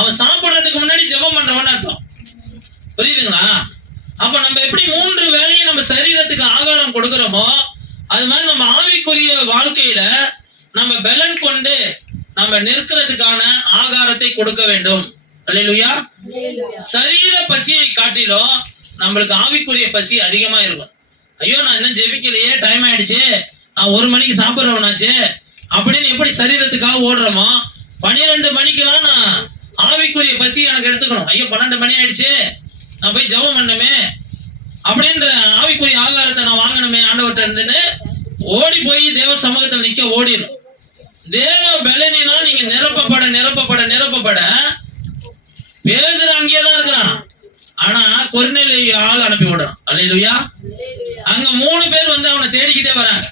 அவன் சாப்பிடுறதுக்கு முன்னாடி ஜெபம் பண்றவன் அர்த்தம். புரியுதுங்களா? அப்ப நம்ம எப்படி 3 வேளையும் நம்ம சரீரத்துக்கு ஆகாரம் கொடுக்கிறோமோ அது மாதிரி நம்ம ஆவிக்குரிய வாழ்க்கையில நம்ம பலன் கொண்டு நம்ம நிற்கிறதுக்கான ஆகாரத்தை கொடுக்க வேண்டும். அல்லேலூயா. சரீர பசியை காட்டிலும் நம்மளுக்கு ஆவிக்குரிய பசி அதிகமா இருக்கும். ஐயோ நான் இன்னும் ஜெபிக்கலையே, டைம் ஆயிடுச்சு, நான் 1 மணிக்கு சாப்பிட்றவனாச்சு அப்படின்னு எப்படி சரீரத்துக்காக ஓடுறோமோ 12 மணிக்கெல்லாம் நான் ஆவிக்குரிய பசி எனக்கு எடுத்துக்கணும். ஐயோ 12 மணி ஆயிடுச்சு, நான் போய் ஜெபம் பண்ணணுமே அப்படின்ற ஆவிக்குரிய ஆகாரத்தை நான் வாங்கணுமே ஆண்டவர்கிட்ட இருந்துன்னு ஓடி போய் தேவ சமூகத்தில் நிக்க ஓடிடும். தேவ பலனினா நீங்க நிரப்பப்பட நிரப்பப்பட நிரப்பப்பட பேதுரு அங்கேயேதான் இருக்கிறான். ஆனா கொர்நேலியு ஆள் அனுப்பி விடுறான். அல்லேலூயா. அங்க 3 பேர் வந்து அவனை தேடிக்கிட்டே வராங்க.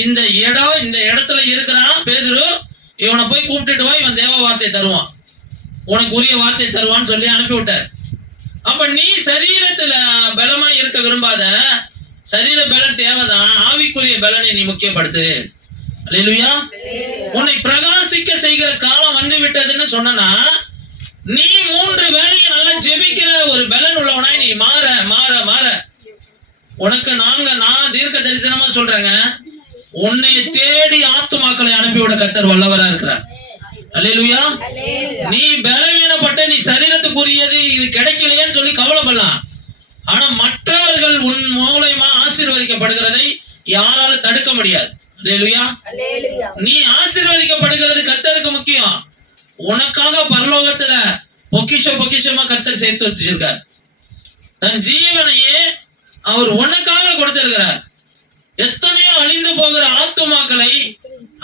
இந்த இடத்துல இருக்கிறான் பேதுரு, இவனை போய் கூப்பிட்டுட்டு வா, இவன் தேவ வார்த்தை தருவான், உனக்கு உரிய வார்த்தை தருவான்னு சொல்லி அனுப்பி விட்டார். அப்ப நீ சரீரத்துல பலமா இருக்க விரும்பாத, சரீர பலன் தேவைதான், ஆவிக்குரிய பலனை நீ முக்கியப்படுத்து. அல்லேலூயா. உன்னை பிரகாசிக்க செய்கிற காலம் வந்து விட்டதுன்னு சொன்னா நீ 3 வேளையும் நல்லா ஜெபிக்கிற ஒரு பலன் உள்ளவனாய் நீ மாற மாற மாற உனக்கு நான் தீர்க்க தரிசனமா சொல்றேங்க, உன்னை தேடி ஆத்துமாக்களை அனுப்பிவிட கர்த்தர் வல்லவரா இருக்கிறார். அல்லேலூயா. நீ பலவீனப்பட்ட நீ சரீரத்துக்குரியது இது கிடைக்கலையேன்னு சொல்லி கவலைப்படலாம். ஆனா மற்றவர்கள் உன் மூலமா ஆசீர்வதிக்கப்படுகிறதை யாராலும் தடுக்க முடியாது. அல்லேலூயா. நீ ஆசீர்வதிக்கப்படுகிறது கர்த்தருக்கு முக்கியம். உனக்காக பரலோகத்துல பொக்கிஷமா கர்த்தர் சேர்த்து வச்சிருக்கார். தன் ஜீவனையே அவர் உனக்காக கொடுத்திருக்கிறார். எத்தனையோ அழிந்து போகிற ஆத்துமாக்களை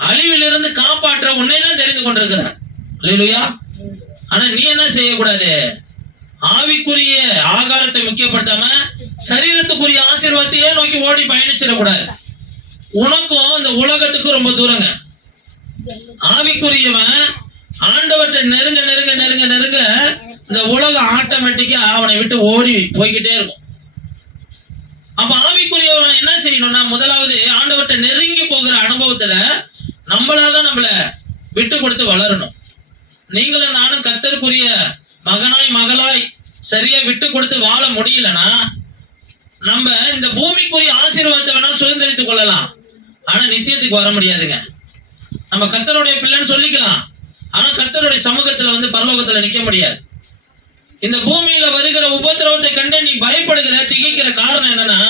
அழிவிலிருந்து காப்பாற்ற உன்னை தான் தெரிந்து கொண்டிருக்கிறார். அல்லேலூயா. ஆனா நீ என்ன செய்யக்கூடாது, ஆவிக்குரிய ஆகாரத்தை முக்கியப்படுத்தாம சரீரத்துக்குரிய ஆசீர்வாதத்தையே நோக்கி ஓடி பயணிச்சிடக்கூடாது. உனக்கும் இந்த உலகத்துக்கும் ரொம்ப தூரங்க. ஆவிக்குரியவன் ஆண்டவற்றை நெருங்க நெருங்க நெருங்க நெருங்க இந்த உலகம் ஆட்டோமேட்டிக்கா அவனை விட்டு ஓடி போய்கிட்டே இருக்கும். அப்ப ஆவிக்குரியவன் என்ன செய்யணும்னா, முதலாவது ஆண்டவற்றை நெருங்கி போகிற அனுபவத்துல நம்மளாதான் நம்மள விட்டு கொடுத்து வளரணும். நீங்களும் நானும் கர்த்தருக்குரிய மகனாய் மகளாய் சரியா விட்டு கொடுத்து வாழ முடியலன்னா நம்ம இந்த பூமிக்குரிய ஆசீர்வாதத்தை வேணா சுதந்திரித்துக் கொள்ளலாம், ஆனா நித்தியத்துக்கு வர முடியாதுங்க. நம்ம கர்த்தருடைய பிள்ளைன்னு சொல்லிக்கலாம், ஆனா கர்த்தருடைய சமூகத்துல வந்து பரலோகத்துல நிக்க முடியாது. இந்த பூமியில வருகிற உபத்திரவத்தை கண்டு நீ பயப்படுகிற திகைக்கிற காரணம் என்னன்னா,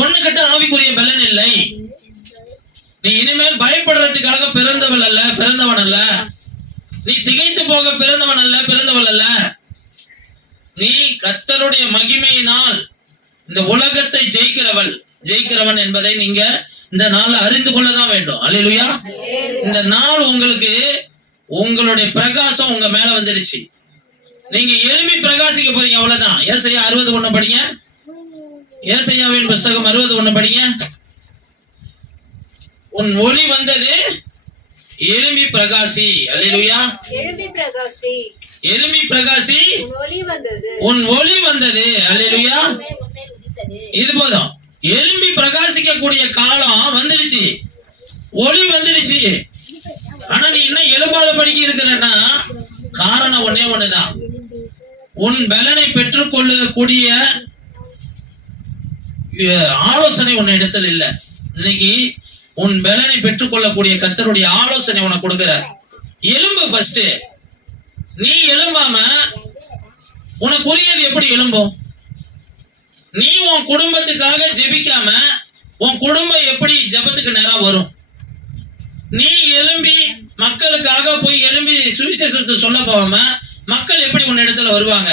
ஒண்ணுகிட்ட ஆவிக்குரிய பலன் இல்லை. நீ இனிமேல் பயப்படுறதுக்காக பிறந்தவன் அல்ல, நீ திகைத்து போக பிறந்தவன் அல்ல, பிறந்தவள் அல்ல. நீ கர்த்தருடைய மகிமையினால் இந்த உலகத்தை ஜெயிக்கிறவன் என்பதை நீங்க இந்த நாள் அறிந்து கொள்ளதான் வேண்டும். அல்லேலூயா. இந்த நாள் உங்களுக்கு உங்களுடைய பிரகாசம் உங்க மேல வந்துடுச்சு. நீங்க எழுப்பி பிரகாசிக்க போறீங்க, அவ்வளவுதான். ஏசாயா 60:1 படிங்க. ஏசாயாவின் புஸ்தகம் 60:1 படிங்க. உன் ஒளி வந்தது, எழும்பி பிரகாசி. அல்லேலூயா. எழும்பி பிரகாசி, உன் ஒளி வந்தது. அல்லேலூயா. இது போதும். எழும்பி பிரகாசிக்க கூடிய காலம் வந்துடுச்சு, ஒளி வந்துடுச்சு. ஆனா நீ இன்னும் எழும்பாத படிக்க இருக்கிறன்னா காரணம் ஒன்னே ஒண்ணுதான், உன் பலனை பெற்றுக் கொள்ளக்கூடிய ஆலோசனை உன் இடத்துல இல்ல. இன்னைக்கு உன் பலனை பெற்றுக் கொள்ளக்கூடிய கர்த்தருடைய ஆலோசனை உனக்கு கொடுக்கிறார். எலும்பு ஃபர்ஸ்ட். நீ எழும்பாம உனக்குரியது எப்படி எழும்பும்? நீ உன் குடும்பத்துக்காக ஜெபிக்காம உன் குடும்பம் எப்படி ஜெபத்துக்கு நேரம் வரும்? நீ எழும்பி மக்களுக்காக போய் எழும்பி சுவிசேஷத்தை சொல்ல போகாம மக்கள் எப்படி உன் இடத்துல வருவாங்க?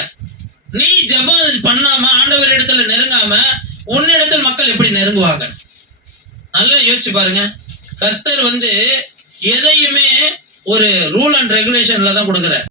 நீ ஜெபம் பண்ணாம ஆண்டவர் இடத்துல நெருங்காம உன்னிடத்தில் மக்கள் எப்படி நெருங்குவாங்க? நல்லா யோசிச்சு பாருங்க. கர்த்தர் வந்து எதையுமே ஒரு ரூல் அண்ட் ரெகுலேஷன்ல தான் கொடுக்குறார்.